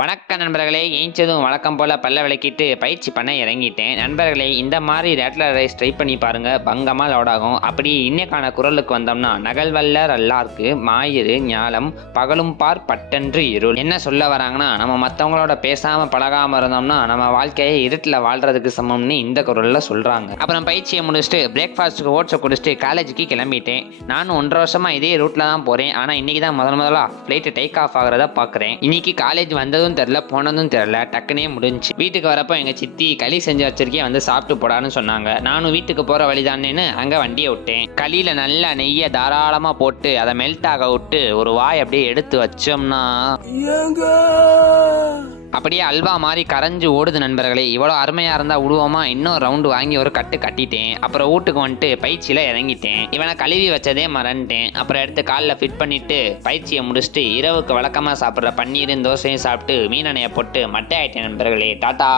வணக்கம் நண்பர்களே, ஏஞ்சதும் வழக்கம் போல் பல்ல விளக்கிட்டு பயிற்சி பண்ண இறங்கிட்டேன். நண்பர்களே, இந்த மாதிரி ரேட்லர் ரைஸ் ட்ரை பண்ணி பாருங்கள், பங்கமாக லோட் ஆகும். அப்படி இன்னைக்கான குரலுக்கு வந்தோம்னா, நகல்வல்லர் அல்லார்க்கு மாயிரு ஞாலம் பகலும் பார் பட்டென்று இருள். என்ன சொல்ல வராங்கன்னா, நம்ம மற்றவங்களோட பேசாமல் பழகாமல் இருந்தோம்னா நம்ம வாழ்க்கையை இருட்டில் வாழ்கிறதுக்கு சமம்னு இந்த குரலில் சொல்கிறாங்க. அப்புறம் பயிற்சியை முடிச்சுட்டு பிரேக்ஃபாஸ்ட்டுக்கு ஓட்ஸை குடிச்சிட்டு காலேஜுக்கு கிளம்பிட்டேன். நானும் 1.5 வருஷமாக இதே ரூட்டில் தான் போகிறேன். ஆனால் இன்றைக்கி தான் முதலாக ஃப்ளைட்டு டேக் ஆஃப் ஆகிறத பார்க்குறேன். இன்னைக்கு காலேஜ் வந்ததும் தெரியல, போனதும் தெரியல, டக்குனே முடிஞ்சு. வீட்டுக்கு வரப்போ எங்க சித்தி களி செஞ்சு வச்சிருக்கேன், வந்து சாப்பிட்டு போடான்னு சொன்னாங்க. நானும் வீட்டுக்கு போற வழிதானேன்னு அங்க வண்டியை விட்டேன். களியில நல்லா நெய்யை தாராளமா போட்டு அதை மெல்ட் ஆக விட்டு ஒரு வாய் அப்படியே எடுத்து வச்சோம்னா அப்படியே அல்வா மாதிரி கரைஞ்சு ஓடுது. நண்பர்களே, இவ்வளோ அருமையாக இருந்தால் விடுவோமா? இன்னும் ரவுண்டு வாங்கி ஒரு கட்டு கட்டிட்டேன். அப்புறம் வீட்டுக்கு வந்துட்டு பயிற்சியில் இறங்கிட்டேன். இவனை கழுவி வச்சதே மறந்துட்டேன். அப்புறம் எடுத்து காலில் ஃபிட் பண்ணிவிட்டு பயிற்சியை முடிச்சுட்டு இரவுக்கு வழக்கமாக சாப்பிட்ற பன்னீரும் தோசையும் சாப்பிட்டு மீன் எண்ணெயை போட்டு மட்டை ஆகிட்டேன். நண்பர்களே, டாட்டா.